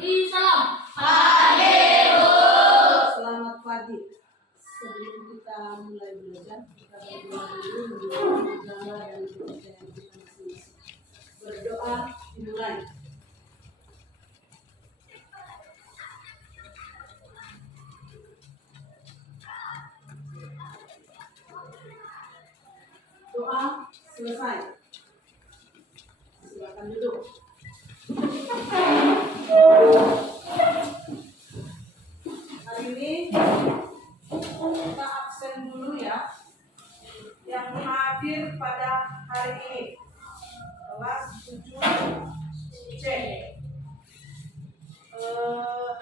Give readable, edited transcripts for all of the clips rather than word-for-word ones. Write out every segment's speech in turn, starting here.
Salam. Selamat pagi. Sebelum kita mulai belajar, kita berdoa dulu menurut agama dan kepercayaan kita masing-masing. Berdoa dimulai. Doa selesai. Silakan duduk. Hari ini kita absen dulu ya. Yang hadir pada hari ini kelas 7C.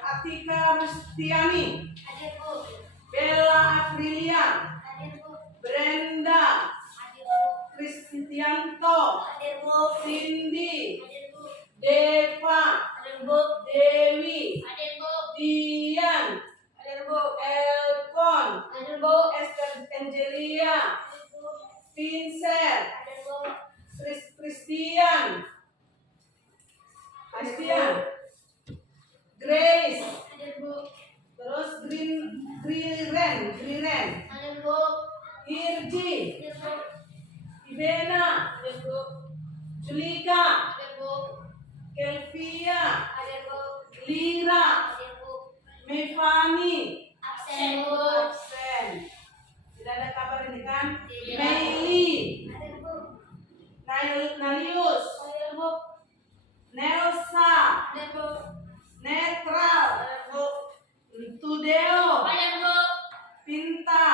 Atika Rustiani, Bella Aprilia, Brenda, Kristianto, Cindy, Deva, Dewi, Dian, Elpon, Esther Angelia, Vincent, Christian, Grace, terus Griren, Irji, Ibena, Julika, Kelvia, Lira, Mevani, absen. Tidak ada kabar ini kan? Meili, Nalius, Nelsa, Netral, Tudeo, Pinta,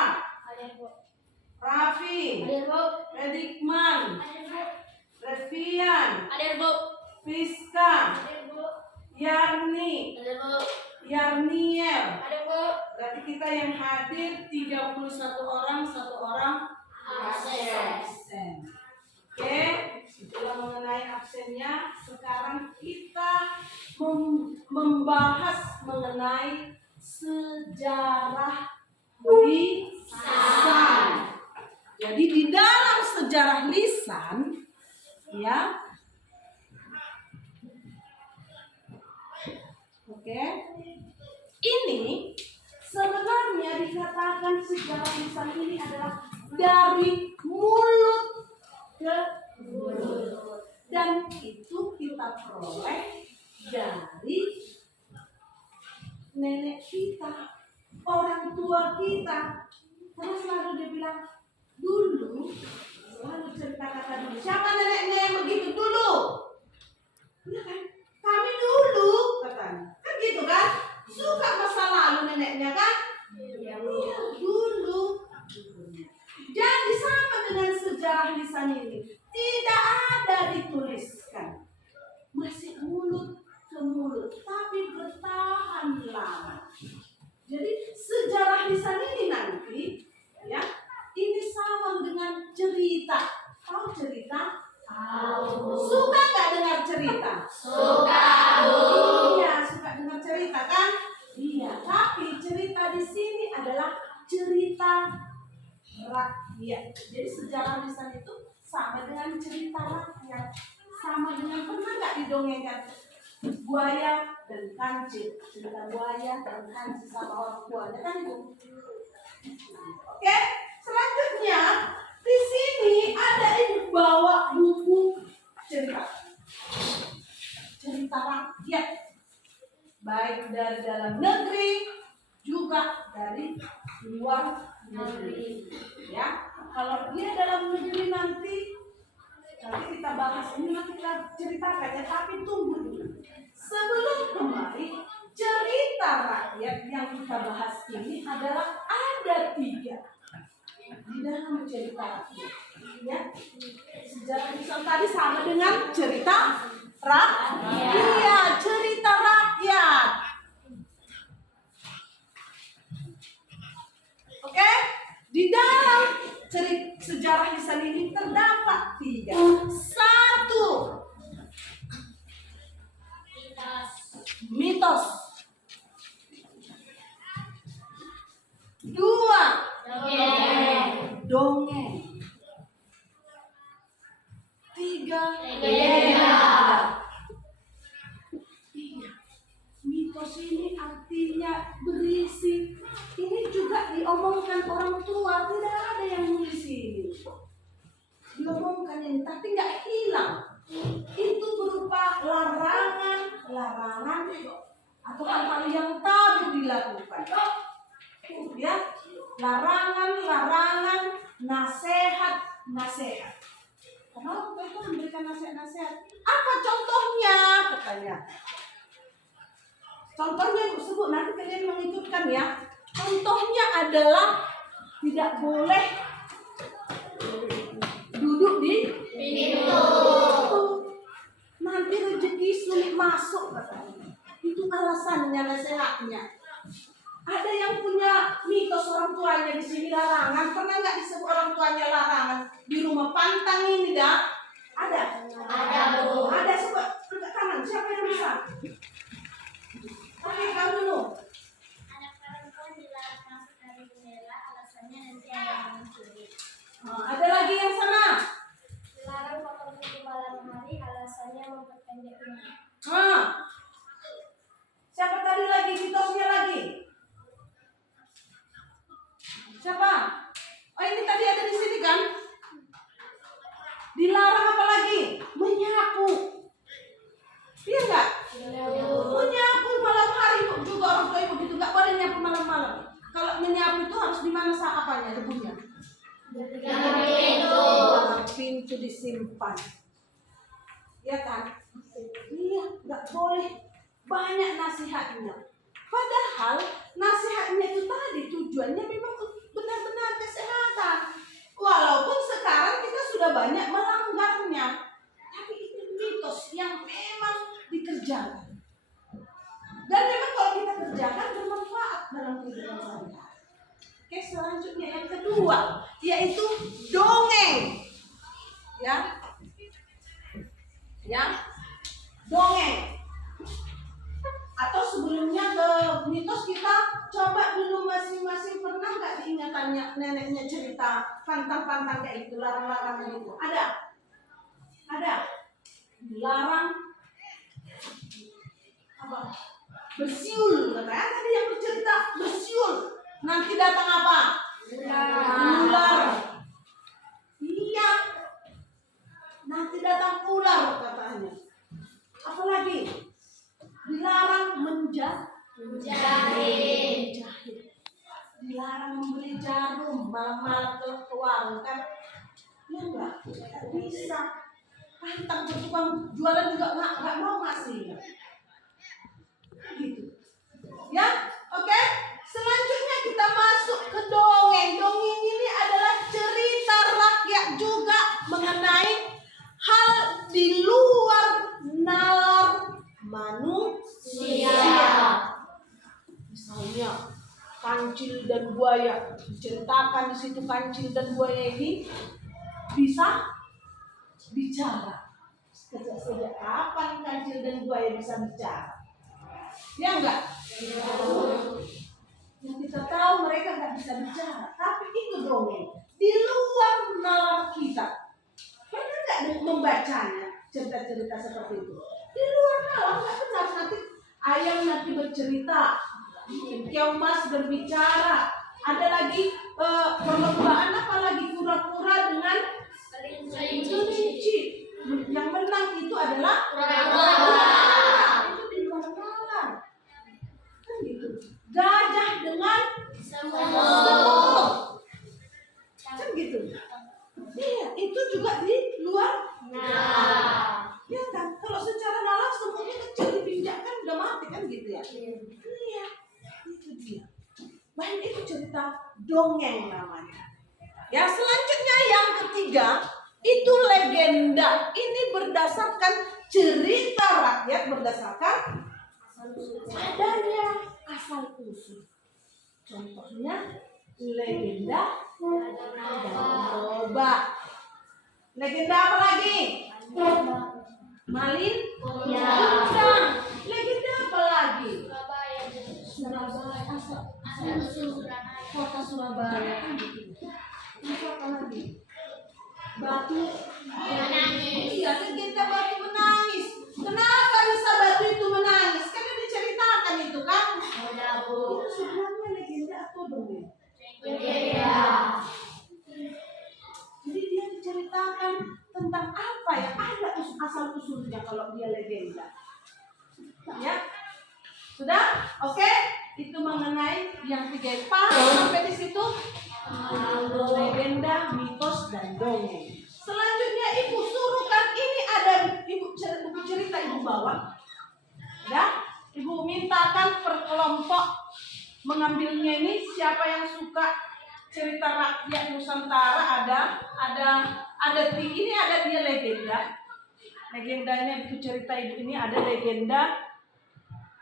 Raffi, Redikman, Revian, Fiska, Yarni, Yarniel. Berarti kita yang hadir 31 orang, 1 orang absen. Oke, itulah mengenai absennya. Sekarang kita membahas mengenai sejarah lisan. Jadi di dalam sejarah lisan, ya, oke, ini sebenarnya dikatakan sejarah lisan ini adalah dari mulut ke mulut, dan itu kita peroleh dari nenek kita, orang tua kita. Terus selalu dia bilang dulu, selalu cerita kata dulu. Siapa neneknya yang begitu dulu? Ya kan? Kami dulu, katanya. Kan gitu kan? Suka masa lalu neneknya kan? Iya, dulu. Jadi sama dengan sejarah lisan ini, tidak ada dituliskan, masih mulut ke mulut, tapi bertahan lama. Jadi sejarah lisan ini nanti, ya, ini sama dengan cerita. Tahu cerita? Tahu. Suka nggak dengar cerita? Suka. Iya, suka dengar cerita kan? Iya, tapi cerita di sini adalah cerita rakyat. Jadi sejarah lisan itu sama dengan cerita rakyat. Sama dengan, pernah nggak didongengkan buaya dan kancil? Cerita buaya dan kancil sama orang tuanya kan itu. Oke, selanjutnya di sini ada ibu bawa buku cerita rakyat, baik dari dalam negeri juga dari luar negeri. Ya, kalau dia dalam negeri nanti kita bahas ini, nanti kita ceritakan ya, tapi tunggu dulu. Sebelum kembali, cerita rakyat yang kita bahas ini adalah ada 3 di dalam cerita rakyat. Ya, sejarah lisan tadi sama dengan cerita rakyat. Iya, cerita rakyat. Oke, di dalam sejarah lisan ini terdapat 3. 1, mitos. 2, dongeng. 3, legenda. atau hal-hal yang tabu dilakukan. Ya, larangan, nasihat. Karena orang tua itu memberikan nasihat. Apa contohnya? Katanya. Contohnya sebut, nanti kalian mengikutkan ya. Contohnya adalah tidak boleh duduk di pintu. Nanti rezeki sulit masuk katanya. Itu alasannya, nasihatnya. Ada yang punya mitos orang tuanya di sini larangan. Pernah nggak disebut orang tuanya larangan di rumah pantang ini dah? Ada. Bu. Ada, sebut angkat tangan. Siapa yang bisa? Oke, kamu dulu. Anak perempuan dilarang masuk dari jendela, alasannya nanti ada yang mencuri. Ada lagi yang sana. Dilarang potong kuku malam hari, alasannya memperpendek umur. Siapa tadi lagi? Mitosnya lagi. Siapa? Oh, ini tadi ada di sini kan? Dilarang apa lagi? Menyapu. Iya enggak? Menyapu malam hari juga orang tua ibu gitu, enggak boleh nyapu malam-malam. Kalau menyapu itu harus di mana apanya debunya? Dalam pintu disimpan. Ya kan? Iya, enggak boleh. Banyak nasihatnya. Padahal nasihatnya itu tadi tujuannya memang benar-benar kesehatan. Walaupun sekarang kita sudah banyak melanggarnya, tapi itu mitos yang memang dikerjakan. Dan memang kalau kita kerjakan bermanfaat dalam kehidupan sehari-hari. Oke, selanjutnya yang kedua yaitu dongeng. Ya, dongeng. Atau sebelumnya ke mitos kita coba dulu masing-masing, pernah nggak diingatannya neneknya cerita pantang-pantang kayak itu, larang-larangan itu? Ada. Dilarang apa? Bersiul, katanya tadi yang bercerita bersiul. Nanti datang apa? Ular. Iya. Nanti datang ular katanya. Apalagi? Dilarang menjahit. Dilarang membeli jarum malam-malam ke warung kan? Ya enggak bisa. Pantang bertukang jualan juga nggak mau ngasih. Gitu. Ya, oke. Selanjutnya kita masuk ke dongeng. Dongeng ini adalah cerita rakyat juga mengenai hal di luar nalar manusia. Misalnya kancil dan buaya. Diceritakan di situ kancil dan buaya ini bisa bicara. Sejak kapan kancil dan buaya bisa bicara? Ya enggak? Yang kita tahu mereka enggak bisa bicara, tapi itu dongeng di luar nalar kita. Pernah enggak membacanya cerita-cerita seperti itu? Di luar nalar enggak benar. Nanti ayam nanti bercerita, keong mas berbicara, ada lagi perlombaan apa lagi kura-kura dengan kelinci. Yang menang itu adalah kura-kura. Itu di luar nalar. Kan gitu. Gajah dengan semut. Kan gitu. Iya, itu juga di luar nalar. Ya kan? Kalau secara nalar semutnya kecil dipinjak kan udah mati kan gitu ya. Iya. Itu dia. Baik, itu cerita dongeng namanya. Ya, selanjutnya yang ketiga itu legenda. Ini berdasarkan cerita rakyat, berdasarkan adanya asal usul. Contohnya legenda Danau. Legenda apa lagi? Malin Kundang. Legenda apa lagi? Surabaya. Asal usul kota Surabaya kan gitu. Apa lagi? Batu menangis. Iya, legenda batu menangis. Kenapa bisa batu itu menangis? Karena diceritakan itu kan. Itu sebenarnya legenda atau dongeng? Legenda. Jadi dia diceritakan tentang apa ya? Ada asal usulnya kalau dia legenda. Ya. Sudah? Oke? Itu mengenai yang 3 part sampai di situ. Legenda, mitos, dan dongeng. Selanjutnya ibu suruhkan ini ada ibu cerita ibu bawa. Ya, ibu mintakan per kelompok mengambilnya ini siapa yang suka cerita rakyat Nusantara ini ada dia legenda. Legendanya ibu cerita ibu ini ada legenda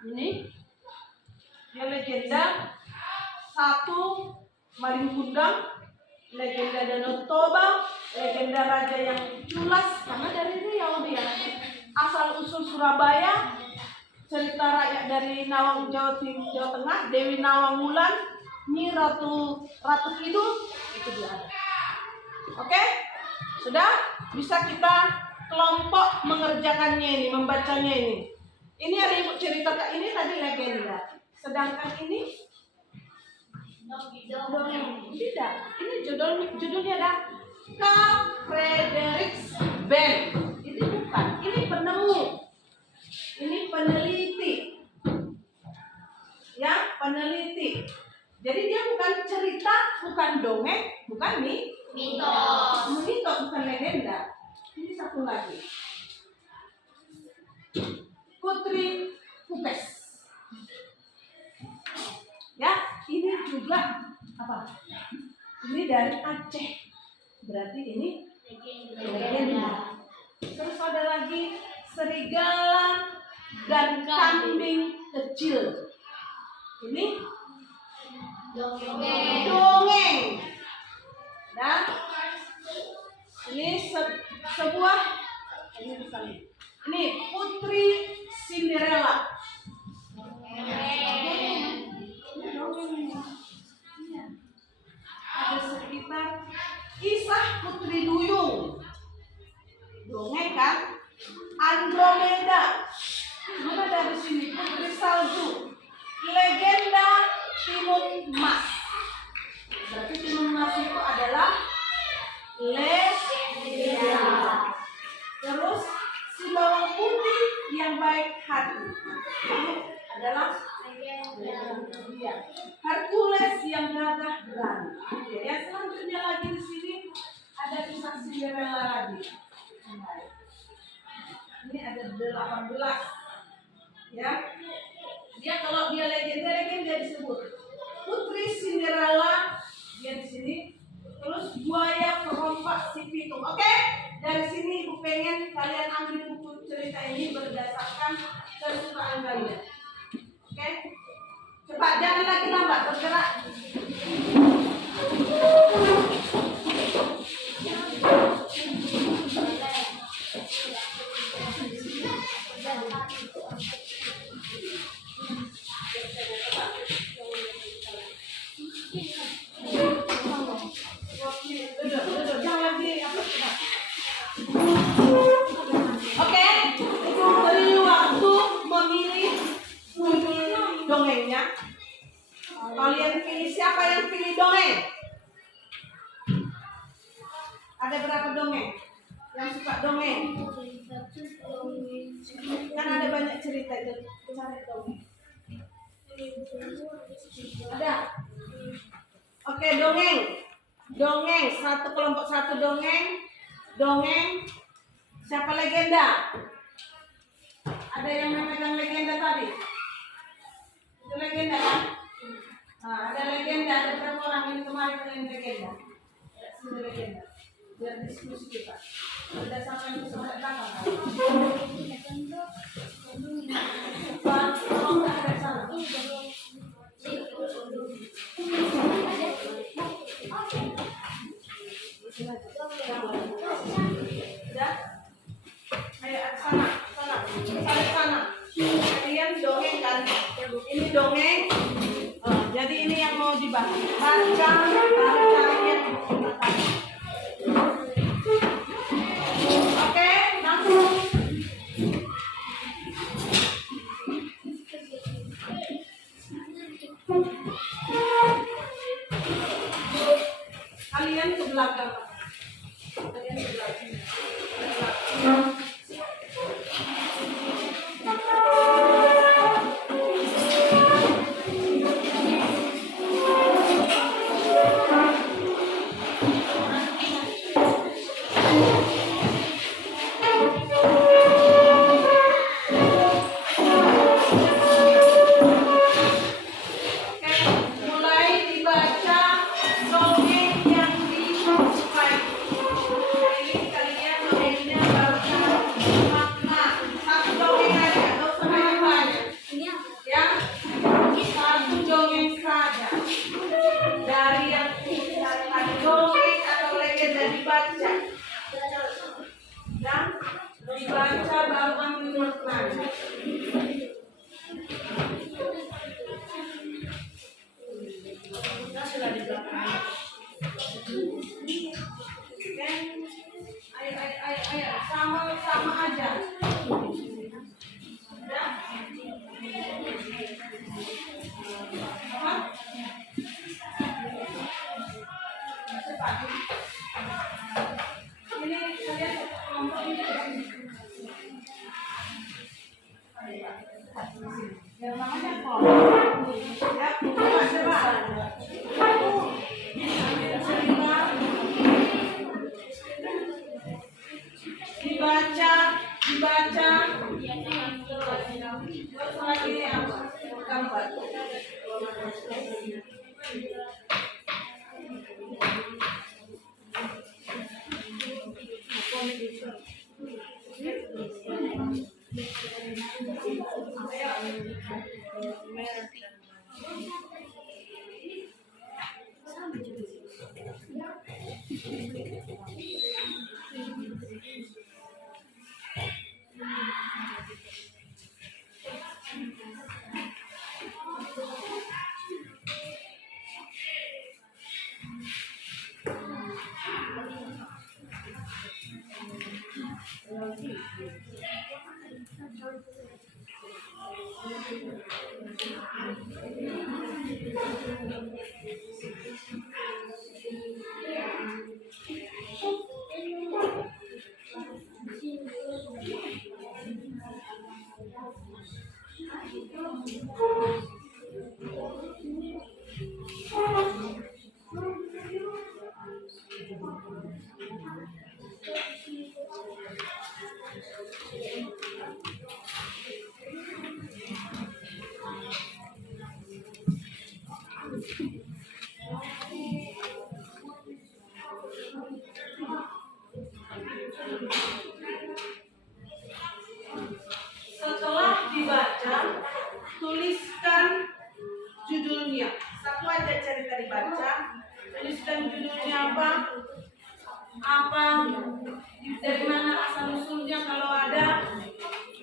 ini. Dia legenda 1 Maling Kundang, legenda Danau Toba, legenda Raja yang Culas karena dari Riau dia. Asal usul Surabaya, cerita rakyat dari Nawang Jawa Tengah, Dewi Nawang Wulan, Nyi Ratu Kidul, itu dia ada. Oke? Sudah? Bisa kita kelompok mengerjakannya ini, membacanya ini. Ini ada ibu cerita ini tadi legenda. Sedangkan ini dongeng. Tidak. Ini judulnya ada Carl Friedrich Benn. Ini bukan. Ini penemu. Ini peneliti. Ya, peneliti. Jadi dia bukan cerita, bukan dongeng, bukan mitos. Mitos bukan legenda. Ini satu lagi. Putri Pupes. Ya, ini juga apa? Ini dari Aceh. Berarti ini legenda. Terus ada lagi serigala dan kambing kecil. Ini dongeng. Dan ini sebuah ini Putri Cinderella. Ada sekitar kisah Putri Duyung. Dongeng kan? Andromeda. Mana dari sini? Putri Salju. Legenda Timun Mas. Berarti Timun Mas itu adalah legenda. Terus si bawang putih yang baik hati ini adalah legenda. Hercules yang gagah berani. Ya, selanjutnya lagi di sini ada kisah Cinderella lagi. Ini ada 18. Ya. Dia kalau dia legenda disebut Putri Cinderella, dia di sini. Terus buaya perompak si pitung. Oke? Dari sini ibu pengen kalian ambil buku cerita ini berdasarkan kesukaan kalian. Oke? Cepat, jangan lagi lambat, bergerak. Oke, ibu beri waktu memilih dongengnya. Kalian pilih siapa yang pilih dongeng? Ada berapa dongeng yang suka dongeng? Kan ada banyak cerita itu. Cari dongeng. Ada. Oke, dongeng. Dongeng, satu kelompok satu dongeng. Dongeng. Siapa legenda? Ada yang memegang legenda tadi? Itu legenda kan? Nah, ada legenda, ada berapa orang ini kemarin kalian legenda? Sini legenda. Biar diskusi kita. Sudah sampai sampai belakang. Tolong ada sana. Sudah? Ayo sana. Kalian dongeng kan? Ini dongeng. Jadi ini yang mau dibahas. Baca yang oke, langsung. Kalian ke belakang. Yang namanya kol. Ya, coba. Dibaca. Terus lagi apa? Gambar. Setelah dibaca, tuliskan judulnya. Satu aja cerita dibaca, tuliskan judulnya apa, dari mana asal usulnya kalau ada,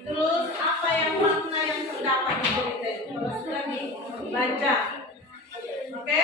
terus apa yang makna yang terdapat di cerita itu kalau sudah dibaca. Oke?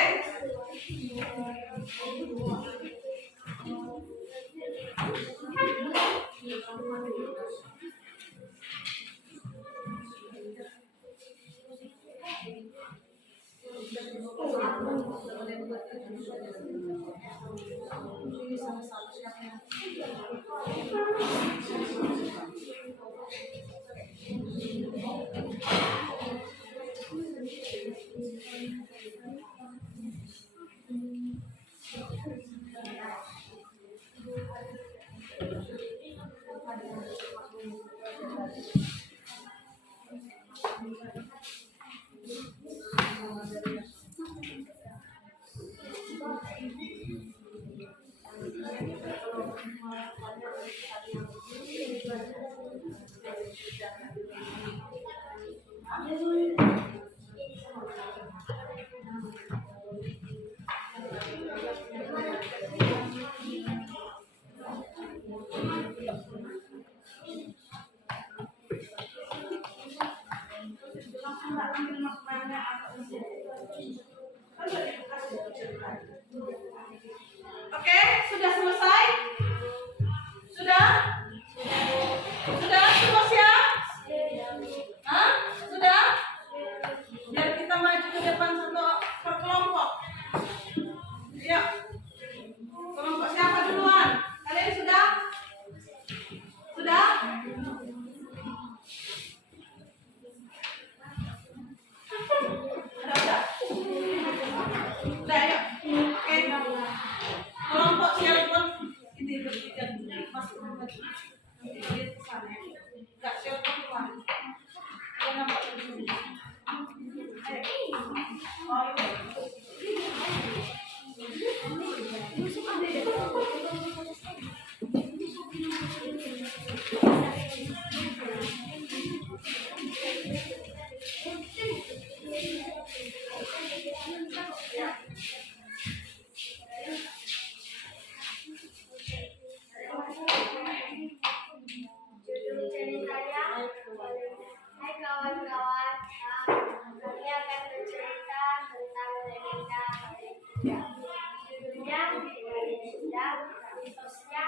Oke, sudah selesai? Sudah? Sudah? Semua siap? Hah? Sudah? Biar kita maju ke depan satu per kelompok. Yuk. Kelompok siapa duluan? Kalian sudah? Sudah? Udah. Udah, yuk. Oke. Kelompok siapa? Ini bertiga masuk ke sana. Enggak siapa keluar. Dia nampak di sini. Ayo. Oh, Judul ceritanya, hai kawan-kawan, kami akan bercerita tentang legenda Maria. Judulnya legenda, mitosnya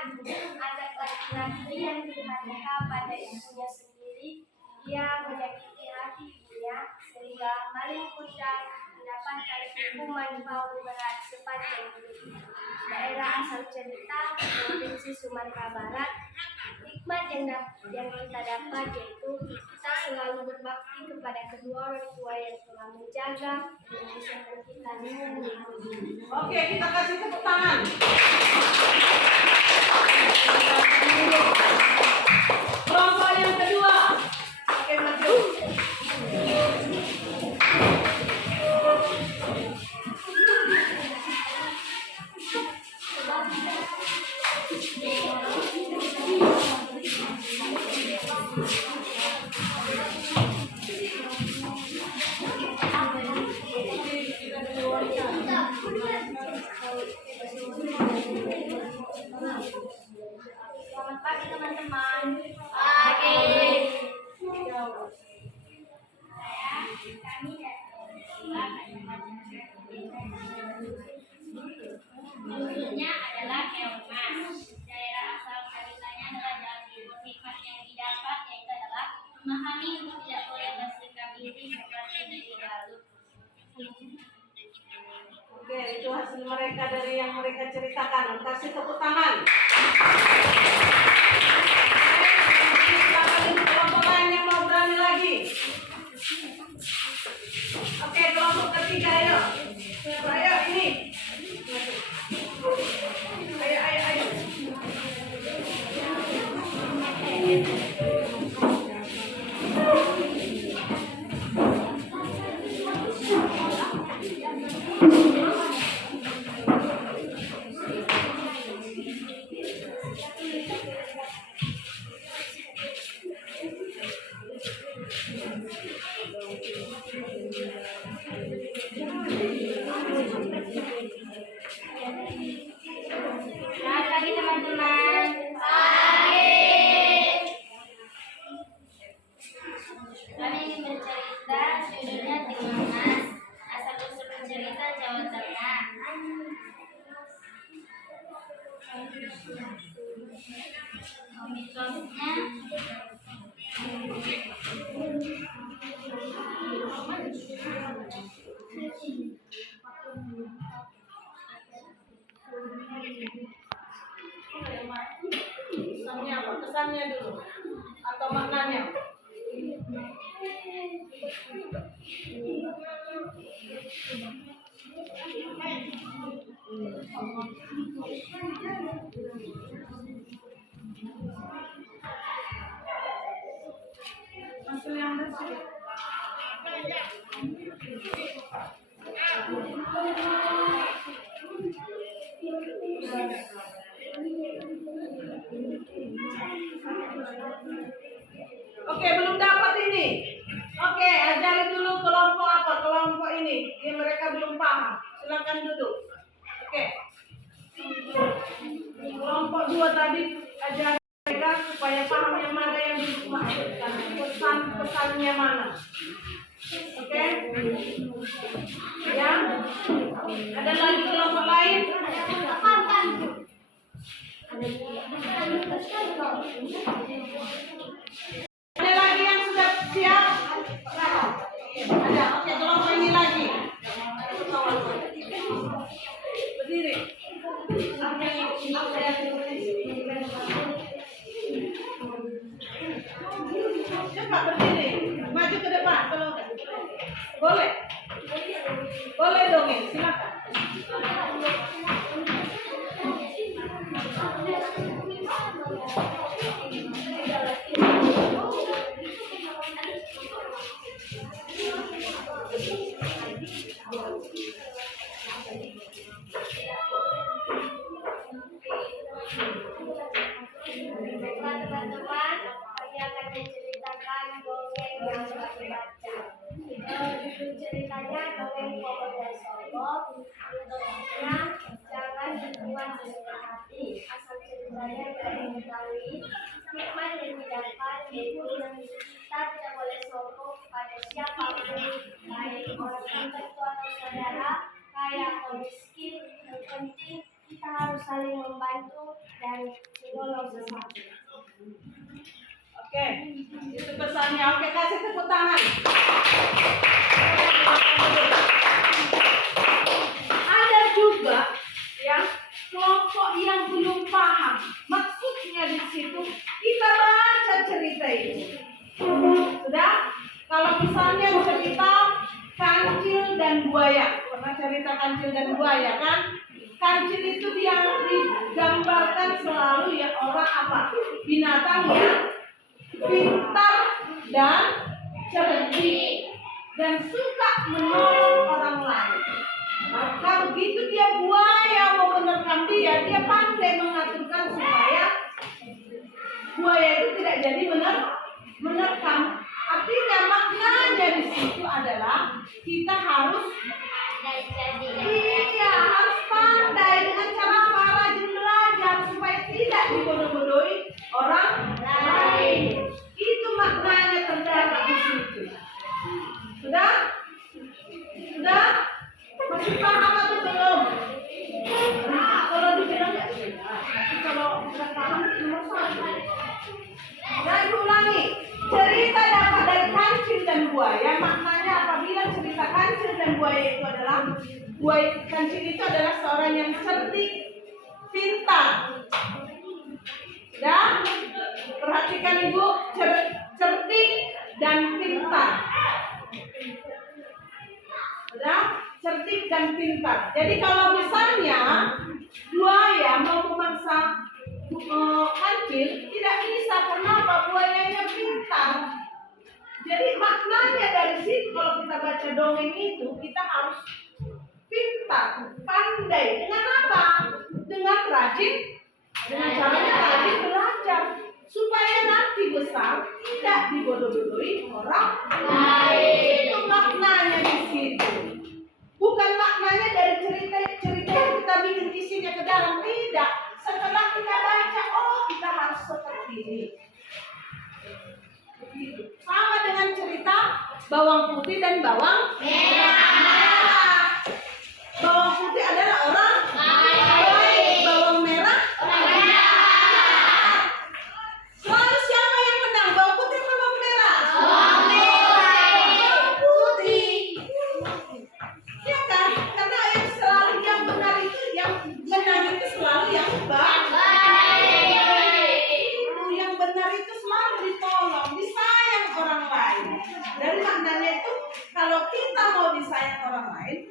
anak laki-laki yang durhaka pada ibunya sendiri. Ia menyakiti hati ibunya sehingga maling kundang mendapatkan hukuman paling berat sepanjang hidup. Daerah asal cerita Provinsi Sumatera Barat. Hikmat yang kita dapat yaitu kita selalu berbakti kepada kepada kedua orang tua yang telah menjaga dan membesarkan kita di dunia. Oke, kita kasih tepuk tangan. Kelompok yang kedua. Oke, maju. Selamat pagi teman-teman. Pagi. Kami Judulnya adalah Keongmas. Daerah asal ceritanya adalah Jawa Timur. Hikmat yang didapat yaitu adalah memahami untuk tidak boleh bersikap iri seperti di lalu. Oke, itu hasil mereka dari yang mereka ceritakan. Kasih tepuk tangan. Oke, silakan ini kelompok lain yang mau berani lagi. Oke, kelompok ketiga, ayo. Ayo, ini. Ayo. Selamat pagi teman-teman. Pagi. Kami ingin bercerita, judulnya Keongmas. Asal usul cerita Jawa Tengah. Mitosnya Kesannya apa? Kesannya dulu. Atau maknanya? Hasil yang bersih. Oke, belum dapat ini. Oke, ajari dulu kelompok apa? Kelompok ini. Ini mereka belum paham. Silakan duduk. Oke. Kelompok 2 tadi ajari mereka supaya paham yang mana yang dimaksudkan. Pesan-pesannya mana. Oke. Ya. Ada lagi kelompok lain? Ada lagi yang sudah siap? Ada. Oke, kelompok ini lagi. Berdiri. Cepat berdiri. Maju ke depan kalau boleh. Boleh dongeng, silakan. Baiklah teman-teman, saya akan menceritakan dongeng yang telah dibaca. Judul ceritanya Dongeng Komodo Solo. Mitosnya jangan dibuat sesuka hati. Asal ceritanya tidak diketahui. Hikmat yang didapat yaitu kita tidak boleh sombong pada siapapun, baik orang tertua atau saudara, kaya atau miskin. Yang penting kita harus saling membantu dan menolong sesama. Oke, itu pesannya. Oke, kasih tepuk tangan. Ada juga yang kelompok yang belum paham maksudnya di situ. Kita baca cerita itu. Sudah? Kalau misalnya dan buaya. Pernah cerita kancil dan buaya kan? Kancil itu dia digambarkan selalu ya orang apa? Binatang yang pintar dan cerdik dan suka menolong orang lain. Maka begitu dia buaya mau menerkam dia pandai mengaturkan supaya buaya itu tidak jadi menerkam. Artinya maknanya di situ adalah kita harus harus pandai dengan cara apa? Rajin belajar supaya tidak dibodoh-bodohi orang lain. Itu maknanya terdapat di situ. Sudah? Sudah? Masih paham atau belum? Kalau dibilang ya sudah. Tapi kalau tidak paham nomor satu. Nah, ulangi. Cerita dapat dari kancil dan buaya. Maknanya apabila cerita kancil dan buaya itu adalah kancil itu adalah seorang yang cerdik, pintar. Dan perhatikan ibu, cerdik dan pintar. Sudah? Cerdik dan pintar. Jadi kalau misalnya buaya mau memangsa kancil, tidak bisa. Kenapa? Buayanya pintar. Jadi maknanya dari situ kalau kita baca dongeng itu, kita harus pintar, pandai. Dengan apa? Dengan rajin, dengan caranya rajin belajar. Supaya nanti besar tidak dibodoh-bodohi orang lain. Itu maknanya di situ. Bukan maknanya dari cerita yang kita bikin isinya ke dalam. Tidak. Setelah kita baca, oh kita harus seperti ini. Sama dengan cerita bawang putih dan bawang merah. Bawang putih adalah orang baik, bawang merah orang jahat. Selalu siapa yang menang? Bawang putih atau bawang merah? Bawang merah. Bawang putih. Ya kan? Karena yang benar itu, yang menang itu selalu yang baik. Itu yang benar itu selalu ditolong, disayang orang lain. Dari maknanya itu, kalau kita mau disayang orang lain,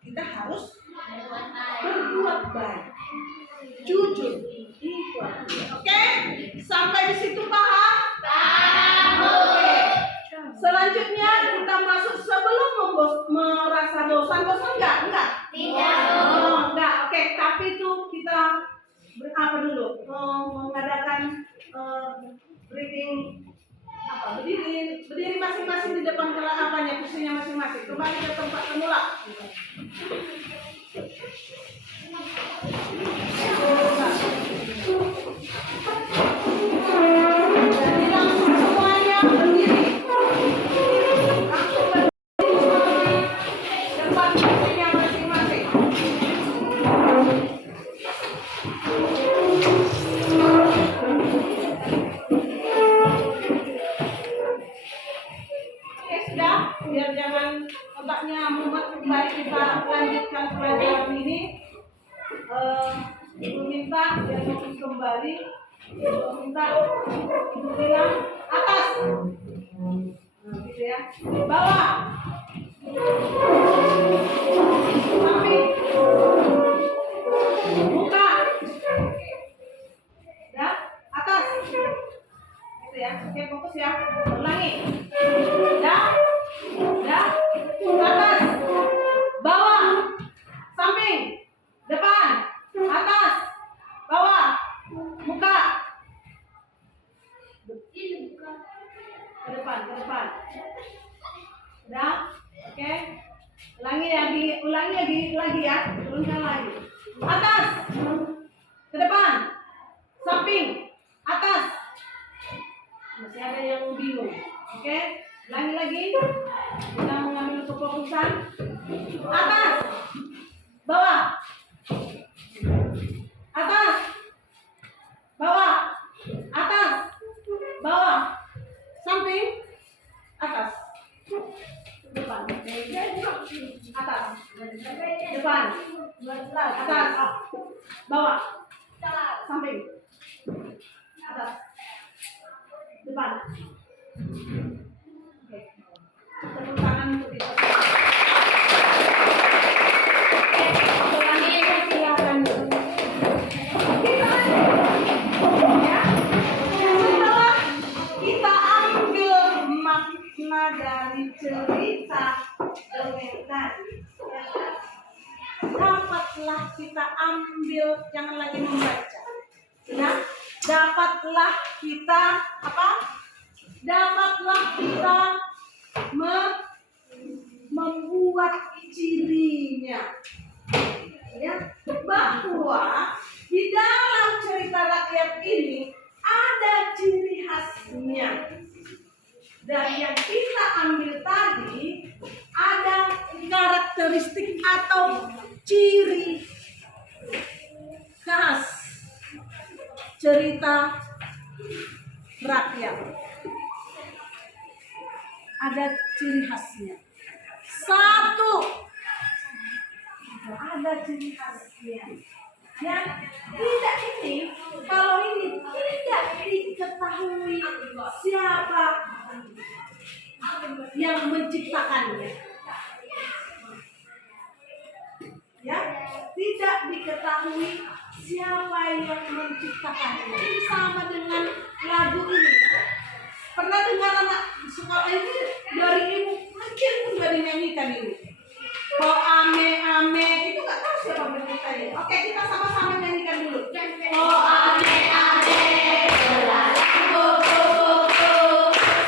kita harus berbuat baik, jujur. Itu artinya. Oke? Sampai di situ paham? Paham. Oke. Selanjutnya kita masuk sebelum merasa bosan. Bosan enggak? Enggak. Tidak. Oh, enggak. Oke, tapi itu kita apa dulu? Mengadakan breathing apa? Berdiri masing-masing di depan apanya, kursinya masing-masing. Kembali ke tempat semula. Jadi langsung semuanya berdiri. Langsung berdiri depan kursinya masing-masing. Oke, sudah. Biar jangan otaknya mumet, kembali kita lanjutkan pelajaran ini. Ibu minta biar fokus kembali. Ibu minta ibu bilang atas, gitu ya. Bawah, samping, muka, ya, atas, gitu ya. Oke, fokus ya. Ulangi, ya, atas, bawah, samping, depan, atas, bawah, muka, ke depan. Udah? Oke. Ulangi lagi ya. Ulangi lagi. Atas, ke depan, samping, atas. Masih ada yang bingung. Oke. Ulangi lagi. Kita mengambil kefokusan. Atas, bawah, atas, bawah, atas, bawah, samping, atas, depan, atas, depan, atas, bawah, samping, atas, depan. Oke. Tepuk tangan untuk kita. makna dari cerita dongeng tadi, ya kan? Dapatlah kita ambil, jangan lagi membaca. Nah, dapatlah kita apa? Dapatlah kita membuat cirinya, ya, bahwa di dalam cerita rakyat ini ada ciri khasnya. Dan yang kita ambil tadi ada karakteristik atau ciri khas cerita rakyat. Ada ciri khasnya. Satu, ada ciri khasnya. Yang tidak ini, kalau ini tidak diketahui siapa yang menciptakannya. Ya, tidak diketahui siapa yang menciptakannya. Ini sama dengan lagu ini. Pernah dengar anak sekolah ini dari ibu kecil pun sudah dinyanyikan ini. Oh ame ame itu nggak tahu siapa menciptanya. Oke, kita sama-sama nyanyikan dulu. Oh ame ame belalang kuku-kuku,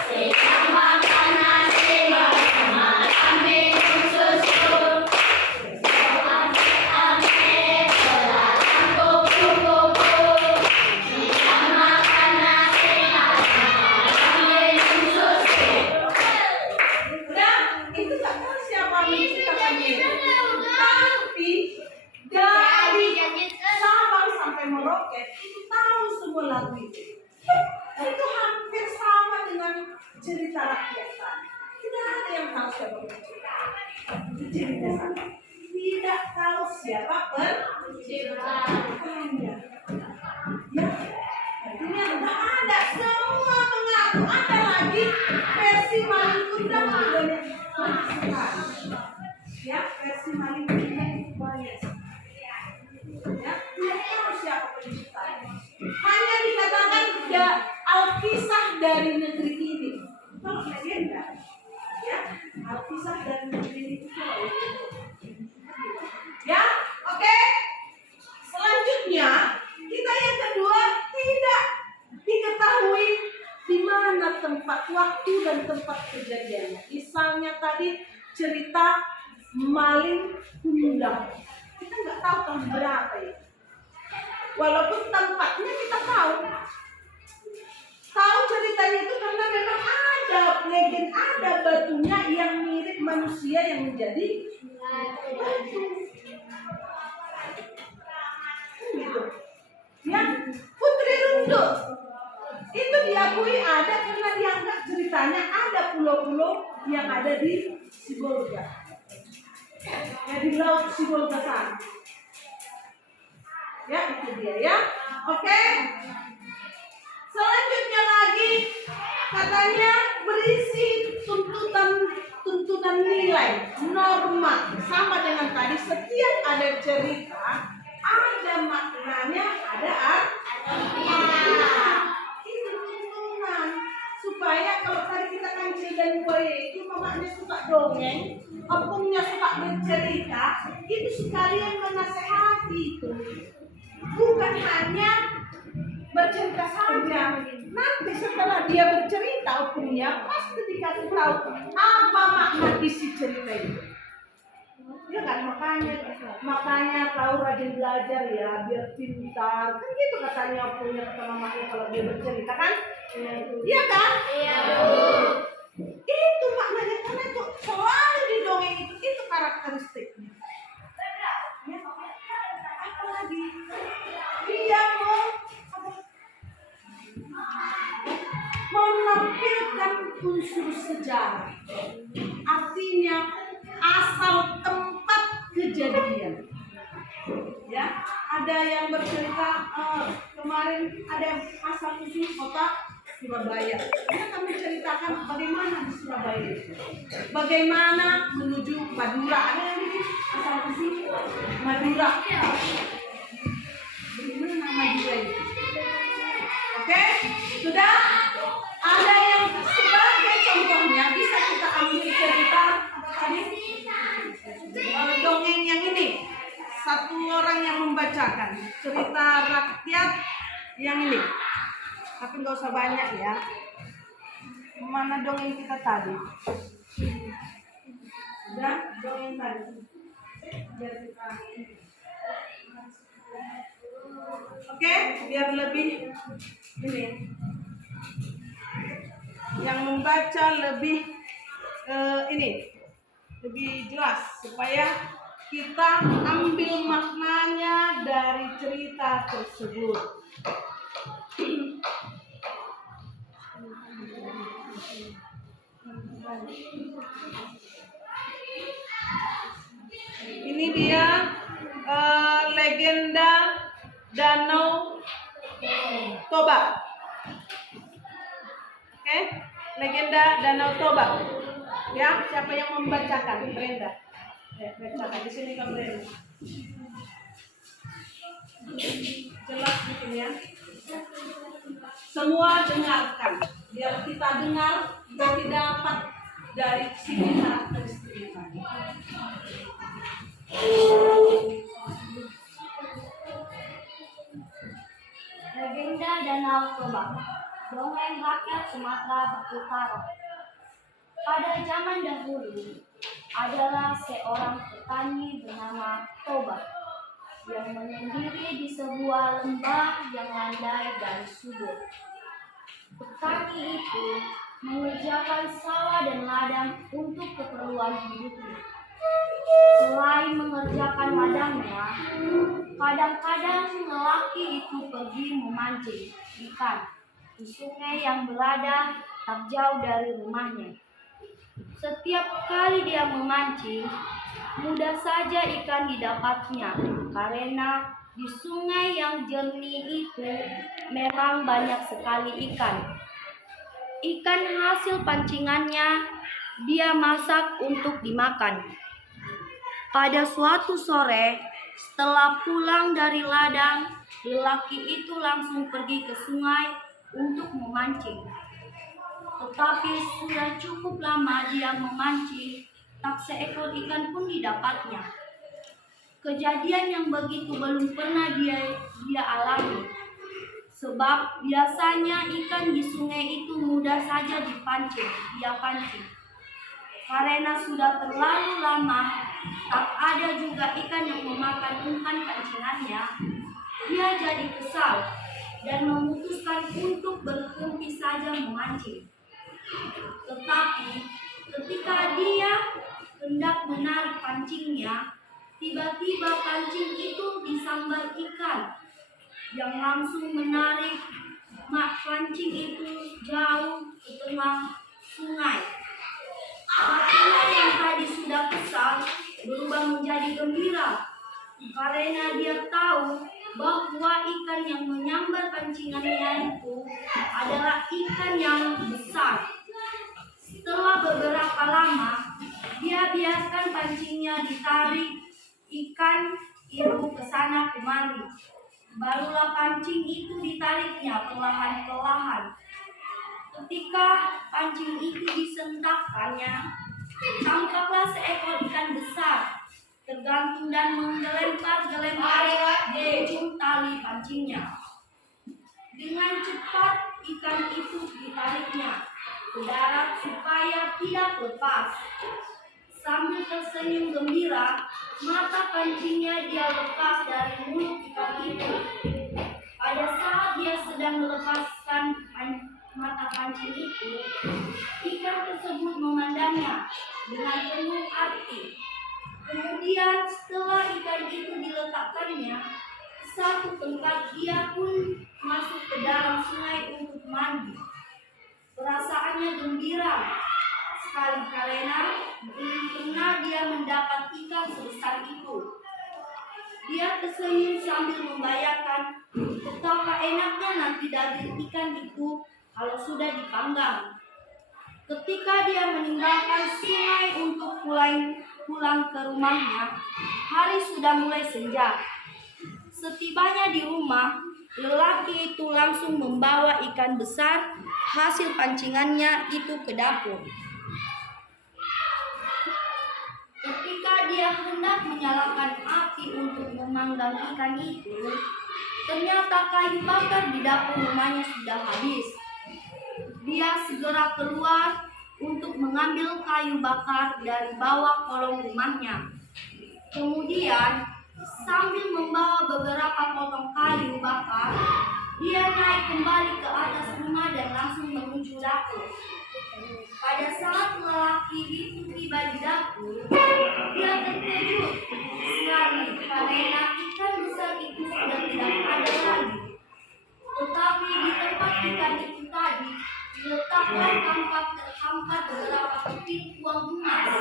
sedang makan nasi bersama kambing susu. Oh ame ame belalang kuku-kuku, sedang makan nasi bersama kambing susu. Udah, itu nggak tahu siapa menciptakannya. Tapi dari Sabang sampai Merauke itu tahu semua lagu itu. Itu hampir sama dengan cerita rakyat tadi. Tidak ada yang tahu siapa penciptanya. Itu cerita sama. Tidak tahu siapa penciptanya. Ya, artinya tidak ada. Semua mengaku. Ada lagi versi Maluku dan banyak sekali. Ya, versi Maluku banyak. Ya, tidak tahu siapa penciptanya. Hanya dikatakan ya Alkisah dari negeri ini. Kalau legenda, ya Alkisah dari negeri ini. Ya, oke. Selanjutnya kita yang kedua, tidak diketahui di mana tempat waktu dan tempat kejadiannya. Misalnya tadi cerita maling kundang. Kita nggak tahu tahun berapa ya. Walaupun tempatnya kita tahu. Tahu ceritanya itu karena memang ada legend, ada batunya yang mirip manusia yang menjadi batu. Gitu. Ya, Putri Runduk itu diakui ada karena dianggap ceritanya ada pulau-pulau yang ada di Sibolga. Ya, di laut Sibolga sana. Ya, itu dia ya. Oke. Selanjutnya lagi katanya berisi tuntutan nilai, norma. Sama dengan tadi, setiap ada cerita ada maknanya, ada artinya. Itu tuntunan supaya kalau tadi kita kancil dan buaya itu mamanya suka dongeng, opungnya suka bercerita, itu sekalian menasehati itu. Bukan hanya bercerita saja. Nanti setelah dia bercerita opungnya pasti dikasih tahu apa makna isi cerita itu. Ya kan, makanya tahu rajin belajar ya biar pintar. Kan gitu katanya opungnya kata mamanya kalau dia bercerita kan? Iya kan? Iya. Itu maknanya, karena itu selalu di dongeng itu karakteristiknya. Ya, apalagi dia menampilkan unsur sejarah, artinya asal tempat kejadian. Ya, ada yang bercerita kemarin ada yang asal usul kota Surabaya. Dia kami ceritakan bagaimana di Surabaya itu, bagaimana menuju Madura. Ada yang bikin asal usul Madura. Bagaimana Madura itu? Oke, sudah. Ada yang sebagai contohnya bisa ceritakan. Cerita rakyat yang ini. Tapi nggak usah banyak ya. Mana dongeng kita tadi? Udah dongeng tadi. Biar kita. Oke, biar lebih ini. Yang membaca lebih ini lebih jelas supaya kita ambil maknanya dari cerita tersebut. Ini dia legenda Danau Toba. Oke, legenda Danau Toba. Ya, siapa yang membacakan? Brenda. Bacakan di sini Kak Brenda. Jelas gitu ya. Semua dengarkan. Biar kita dengar, kita dapat dari sini karakteristiknya. Legenda Danau Toba. Dongeng rakyat Sumatera Utara. Pada zaman dahulu adalah seorang petani bernama Toba yang menyendiri di sebuah lembah yang landai dan subur. Petani itu mengerjakan sawah dan ladang untuk keperluan hidupnya. Selain mengerjakan ladangnya, kadang-kadang lelaki itu pergi memancing ikan di sungai yang berada tak jauh dari rumahnya. Setiap kali dia memancing, mudah saja ikan didapatnya karena di sungai yang jernih itu memang banyak sekali ikan. Ikan hasil pancingannya dia masak untuk dimakan. Pada suatu sore, setelah pulang dari ladang, lelaki itu langsung pergi ke sungai untuk memancing. Tetapi sudah cukup lama dia memancing, tak seekor ikan pun didapatnya. Kejadian yang begitu belum pernah dia alami. Sebab biasanya ikan di sungai itu mudah saja dia pancing. Karena sudah terlalu lama, tak ada juga ikan yang memakan umpan pancingannya. Dia jadi kesal dan memutuskan untuk berhenti saja memancing. Tetapi ketika dia hendak menarik pancingnya, tiba-tiba pancing itu disambar ikan yang langsung menarik pancing itu jauh ke tengah sungai. Hatinya yang tadi sudah kesal berubah menjadi gembira karena dia tahu bahwa ikan yang menyambar pancingannya itu adalah ikan yang besar. Setelah beberapa lama, dia biarkan pancingnya ditarik ikan itu ke sana kemari. Barulah pancing itu ditariknya perlahan-lahan. Ketika pancing itu disentakkannya, tampaklah seekor ikan besar tergantung dan menggelempar di ujung tali pancingnya. Dengan cepat ikan itu ditariknya ke darat supaya tidak lepas. Sambil tersenyum gembira, mata pancingnya dia lepas dari mulut ikan itu. Pada saat dia sedang melepaskan mata pancing itu, ikan tersebut memandangnya dengan penuh arti. Kemudian setelah ikan itu diletakkannya ke satu tempat, dia pun masuk ke dalam sungai untuk mandi. Perasaannya gembira sekali karena belum pernah dia mendapat ikan sebesar itu. Dia tersenyum sambil membayangkan betapa enaknya nanti daging ikan itu kalau sudah dipanggang. Ketika dia meninggalkan sungai untuk pulang ke rumahnya, hari sudah mulai senja. Setibanya di rumah, lelaki itu langsung membawa ikan besar hasil pancingannya itu ke dapur. Ketika dia hendak menyalakan api untuk memanggang ikan itu, ternyata kayu bakar di dapur rumahnya sudah habis. Dia segera keluar untuk mengambil kayu bakar dari bawah kolong rumahnya. Kemudian, sambil membawa beberapa potong kayu bakar, dia naik kembali ke atas rumah dan langsung menuju dapur. Pada saat lelaki itu tiba di dapur, dia terkejut sekali karena ikan besar itu sudah tidak ada lagi. Tetapi di tempat ikan itu tadi diletakkan tampak beberapa keping uang emas.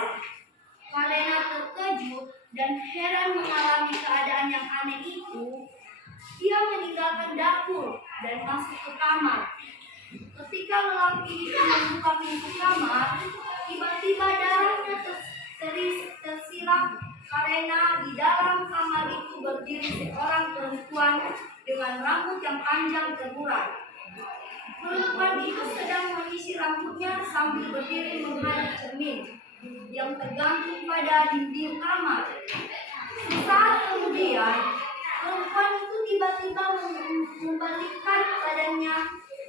Karena terkejut dan heran mengalami keadaan yang aneh itu, dia meninggalkan dapur dan masuk ke kamar. Ketika lelaki itu membuka pintu kamar, tiba-tiba darahnya tersiram karena di dalam kamar itu berdiri seorang perempuan dengan rambut yang panjang terurai. Perempuan itu sedang mengisi rambutnya sambil berdiri menghadap cermin yang tergantung pada dinding kamar. Sesaat kemudian, perempuan itu tiba-tiba membalikkan badannya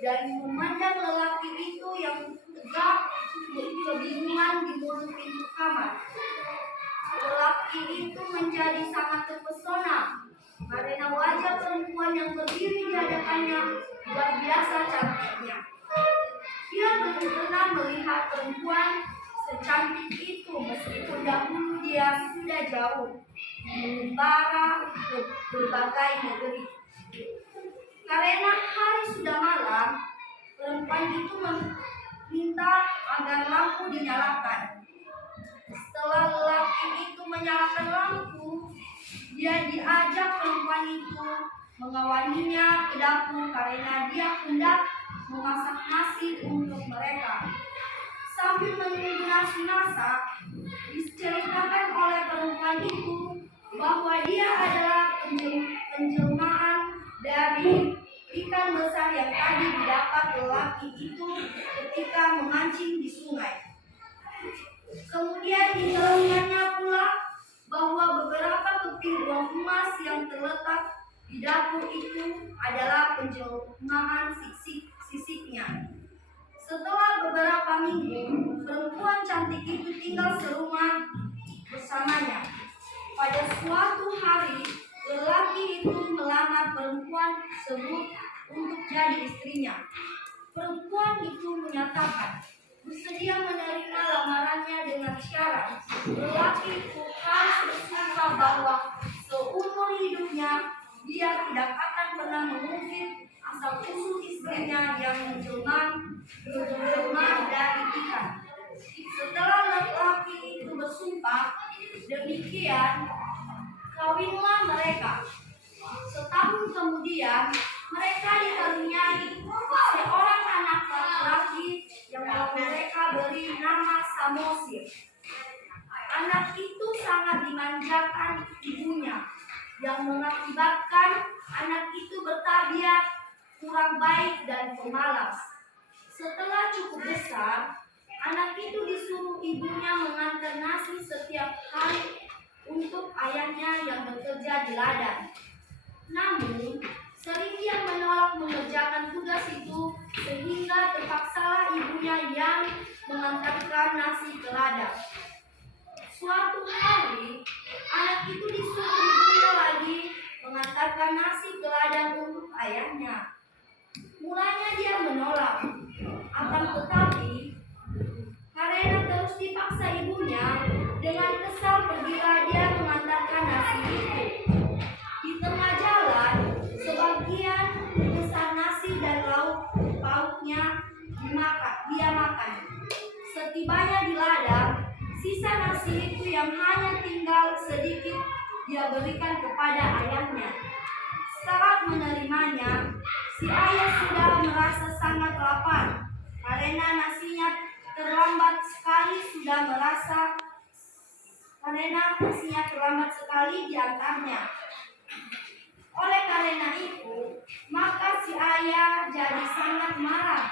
dan memandang lelaki itu yang tegak kebingungan di mulut pintu kamar. Lelaki itu menjadi sangat terpesona karena wajah perempuan yang berdiri di hadapannya luar biasa cantiknya. Dia belum pernah melihat perempuan secantik itu meskipun dahulu dia sudah jauh mengembara ke berbagai negeri. Karena hari sudah malam, perempuan itu meminta agar lampu dinyalakan. Setelah lelaki itu menyalakan lampu, dia diajak perempuan itu mengawaninya ke dapur karena dia hendak memasak nasi untuk mereka. Sambil menunggu nasi masak, diceritakan oleh perempuan itu bahwa dia adalah penjelmaan dari ikan besar yang tadi didapat lelaki itu ketika memancing di sungai. Kemudian dijelaskannya pula bahwa beberapa keping uang emas yang terletak di dapur itu adalah penjelmaan sisiknya. Setelah beberapa minggu, perempuan cantik itu tinggal serumah bersamanya. Pada suatu hari, lelaki itu melamar perempuan tersebut untuk jadi istrinya. Perempuan itu menyatakan bersedia menerima lamarannya dengan syarat lelaki itu harus bersumpah bahwa seumur hidupnya dia tidak akan pernah mengungkit asal-usul istrinya yang menjelma dari ikan. Setelah lelaki itu bersumpah demikian, kawinlah mereka. Setahun kemudian, mereka dikaruniai seorang anak laki-laki yang mereka beri nama Samosir. Anak itu sangat dimanjakan ibunya, yang mengakibatkan anak itu bertabiat kurang baik dan pemalas. Setelah cukup besar, anak itu disuruh ibunya mengantar nasi setiap hari untuk ayahnya yang bekerja di ladang. Namun, sering dia menolak mengerjakan tugas itu sehingga terpaksalah ibunya yang mengantarkan nasi ke ladang. Suatu hari, anak itu disuruh ibunya lagi mengantarkan nasi ke ladang untuk ayahnya. Mulanya dia menolak, akan tetapi karena terus dipaksa ibunya, dengan kesal pergilah dia mengantarkan nasi itu. Di tengah jalan, sebagian besar nasi dan lauk pauknya dia makan. Setibanya di ladang, sisa nasi itu yang hanya tinggal sedikit dia berikan kepada ayahnya. Saat menerimanya, si ayah sudah merasa sangat lapar karena nasinya terlambat sekali diantaranya. Oleh karena itu, maka si ayah jadi sangat marah.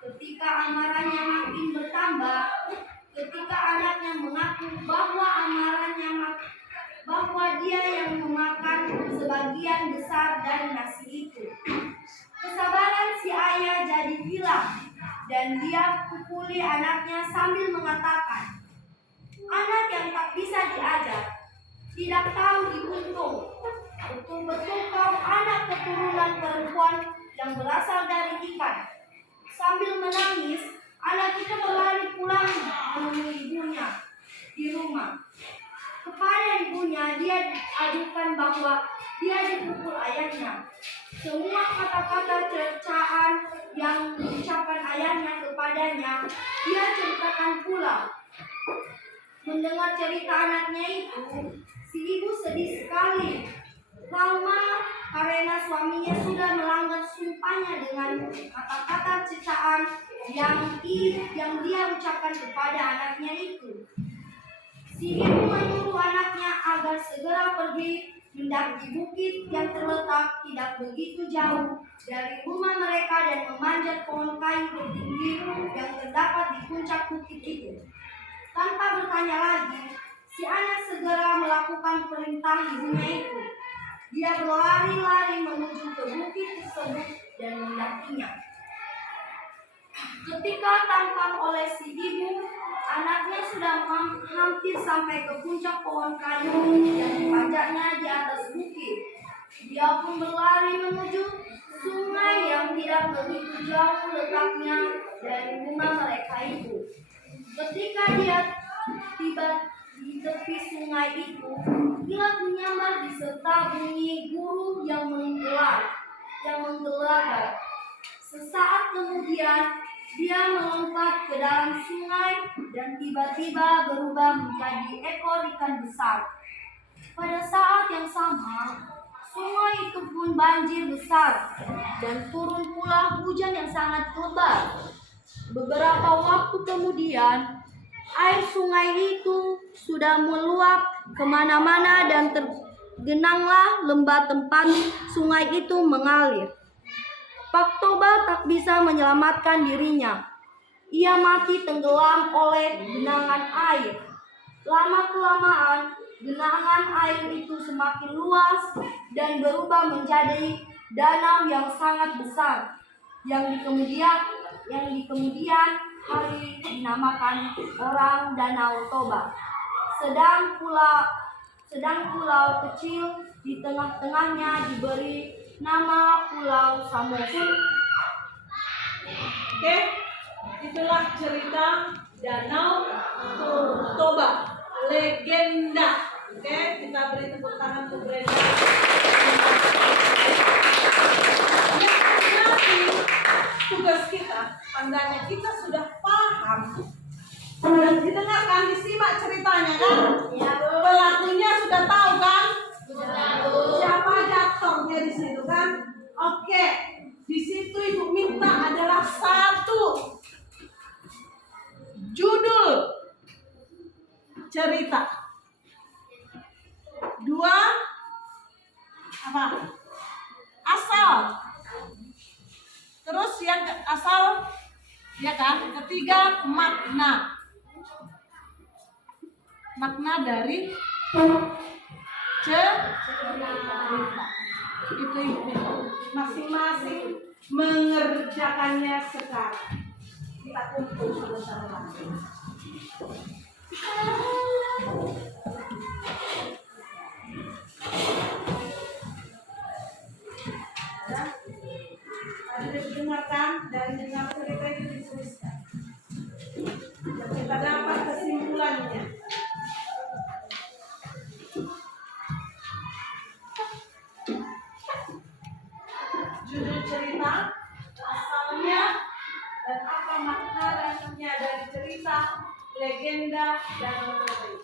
Ketika amarahnya makin bertambah, ketika anaknya mengaku bahwa amarahnya makin anaknya sambil mengatakan, "Anak yang tak bisa diajar, tidak tahu diuntung. Betul-betul kau anak keturunan perempuan yang berasal dari ikan." Sambil menangis, anak itu berlari pulang menemui ibunya di rumah. Kepada ibunya, dia adukan bahwa dia dipukul ayahnya. Semua kata-kata cercaan yang diucapkan ayahnya kepadanya, dia ceritakan pula. Mendengar cerita anaknya itu, si ibu sedih sekali. Trauma karena suaminya sudah melanggar sumpahnya dengan kata-kata cercaan yang dia ucapkan kepada anaknya itu. Si ibu menyuruh anaknya agar segera pergi mendaki bukit yang terletak tidak begitu jauh dari rumah mereka dan memanjat pohon kayu bertinggi yang terdapat di puncak bukit itu. Tanpa bertanya lagi, si anak segera melakukan perintah ibunya itu. Dia berlari-lari menuju ke bukit tersebut dan mendakinya. Ketika tampak oleh si ibu, anaknya sudah hampir sampai ke puncak pohon kayu dan dipajaknya di atas bukit. Dia pun berlari menuju sungai yang tidak begitu jauh letaknya dari rumah mereka itu. Ketika dia tiba di tepi sungai itu, kilat menyambar diserta bunyi guru yang menggelegar. Sesaat kemudian, dia melompat ke dalam sungai dan tiba-tiba berubah menjadi ekor ikan besar. Pada saat yang sama, sungai itu pun banjir besar dan turun pula hujan yang sangat lebat. Beberapa waktu kemudian, air sungai itu sudah meluap kemana-mana dan tergenanglah lembah tempat sungai itu mengalir. Pak Toba tak bisa menyelamatkan dirinya. Ia mati tenggelam oleh genangan air. Lama-kelamaan, genangan air itu semakin luas dan berubah menjadi danau yang sangat besar, yang di kemudian hari dinamakan orang Danau Toba. Sedang pulau kecil di tengah-tengahnya diberi nama Pulau Samosir. Oke, itulah cerita Danau Toba, legenda. Oke, kita beri tepuk tangan untuk Brenda. Nanti tugas kita, tandanya kita sudah paham dan didengarkan, disimak ceritanya kan? Ya, Pelakunya sudah tahu kan? Siapa aktornya di situ kan? Oke, di situ ibu minta adalah satu judul cerita, dua apa? Asal. Terus yang asal, ya kan? Ketiga makna. Makna dari cerita. Itu ibu minta. Masing-masing mengerjakannya sekarang. Kita kumpul sebentar lagi. Ada didengarkan dari dengar cerita itu dituliskan. Dan kita dapat kesimpulannya. Judul cerita, asalnya, dan apa makna dasarnya dari cerita legenda Danau Toba.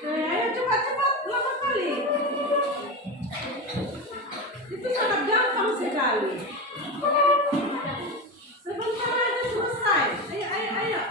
Ayo cepat-cepat, 8 kali. Itu sangat gampang sekali. Sebentar aja selesai. Ayo, ayo, ayo.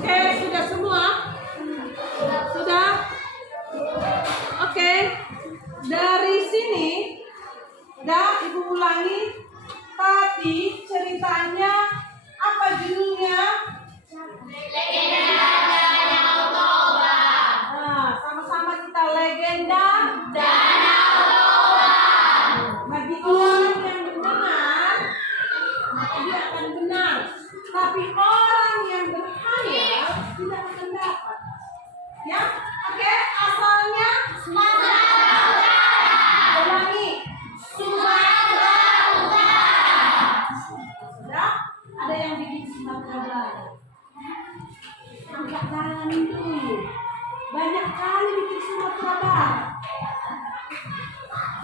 Oke, sudah semua? Sudah? ulangi. Tadi ceritanya apa judulnya? Nah, sama-sama kita legenda Danau Toba. Bagi orang yang benar, maka dia akan benar. Tapi orang yang berkhayal tidak akan dapat. Ya, oke. Asalnya Sumatera Utara. Ulangi. Sumatera Utara. Sudah? Ada yang bikin Sumatera Barat. Angkat tangan dulu. Banyak kali bikin Sumatera Barat.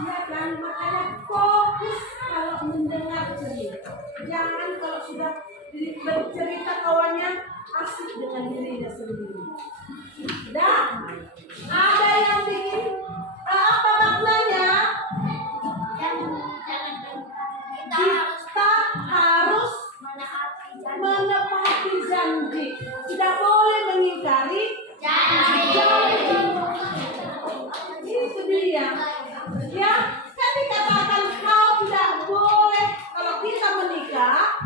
Ya kan, makanya fokus kalau mendengar cerita. Jangan kalau sudah bercerita kawannya asik dengan dirinya sendiri. Dan ada yang bikin apa maknanya? Kita harus menepati janji. Tidak boleh mengingkari janji. Itu dia. Ya, kan dikatakan kau tidak boleh kalau kita menikah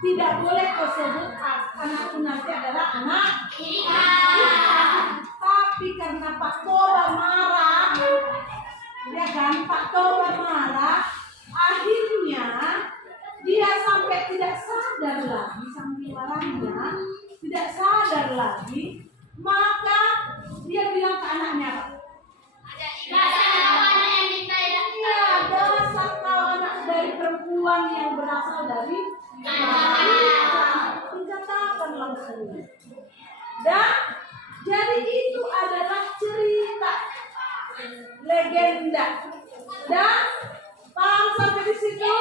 tidak boleh kau sebut anakku nanti adalah anak kita. Tapi karena Pak Toba marah, ya kan, Pak Toba marah, akhirnya dia sampai tidak sadar lagi, sampai marahnya tidak sadar lagi, maka dia bilang ke anaknya, iya, dasar kau anak dari perempuan yang berasal dari dikatakan langsung. Dan jadi itu adalah cerita legenda. Dan paham sampai di situ?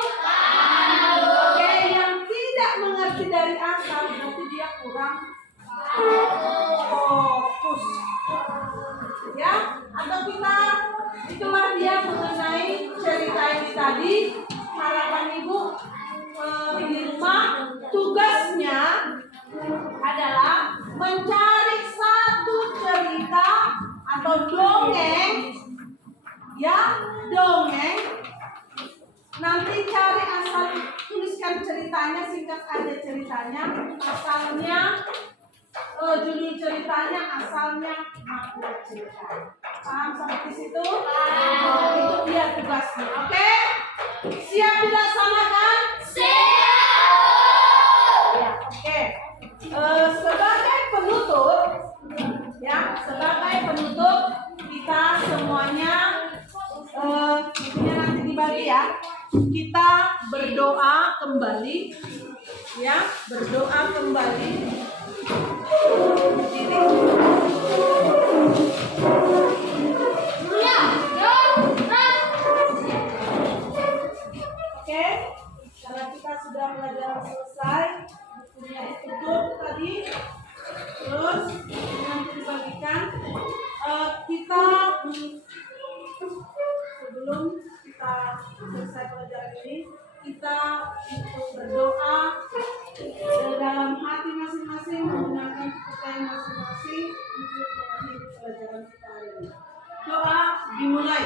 Oke, yang tidak mengerti dari asal berarti dia kurang fokus. Ya, atau kita itulah dia mengenai cerita ini tadi. Harapan ibu di rumah tugasnya adalah mencari satu cerita atau dongeng, ya dongeng. Nanti cari asal, tuliskan ceritanya, singkat aja ceritanya, asalnya, judul ceritanya, asalnya, makna ceritanya. Paham sampai di situ? Itu dia tugasnya. Oke? Siap dilaksanakan? Siap. Ya, oke. Sebagai penutup, ya, sebagai penutup kita semuanya, bukunya nanti dibagi ya. Kita berdoa kembali, ya, berdoa kembali. Oke, karena kita sudah belajar selesai, bukunya ditutup tadi, terus nanti dibagikan. Kita sebelum kita selesai pelajaran ini, kita untuk berdoa dalam hati masing-masing, menggunakan kepercayaan masing-masing untuk mengakhiri pelajaran kita hari ini. Doa dimulai.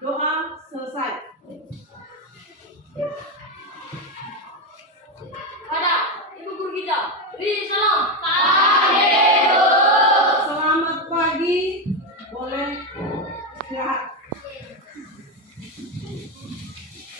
Doa